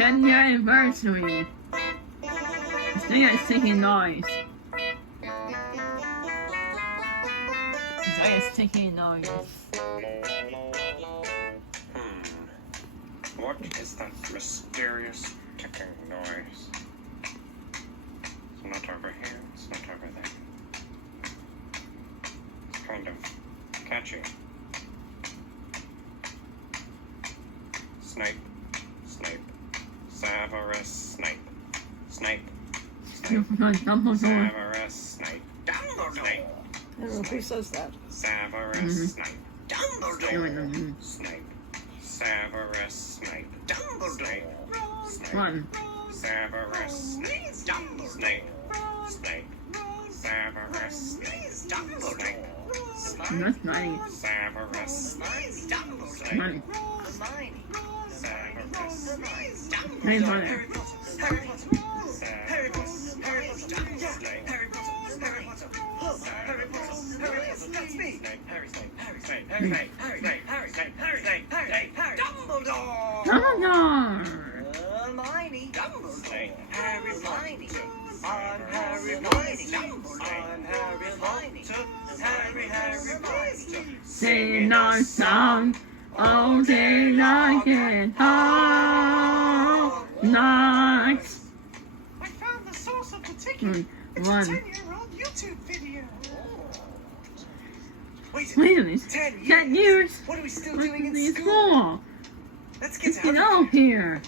10th anniversary. Stay at sticking noise. Stay at sticking noise. What is that mysterious ticking noise? It's not over here, it's not over there. It's kind of catchy. Snape, Snape, Severus Snape, Snape, Snape, Severus Snape, Dumbledore. I don't know who says that. Severus Snape, Dumbledore. Snape, Severus Snape, Dumbledore. One. Severus Snape, Dumbledore. Snape, Snape, Severus Snape, Dumbledore. That's nice. Severus Snape, Dumbledore. Money. Harry Hey, Potter. Dumbledore! Hermione, Dumbledore, Harry, Hermione, I'm Harry, Hermione, I'm Harry, Hermione, Harry, Hermione. Sing our song all day like it all night. I found the source of the ticket. It's a One. 10-year-old YouTube video. Wait Wait a minute. 10 years? 10 years? What are we still What's doing in in school? school? Let's Let's get get out out here.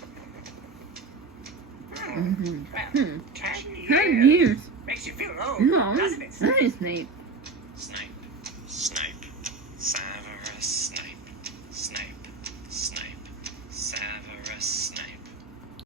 10 10 years? Makes you feel old, No, doesn't it? that is Snape.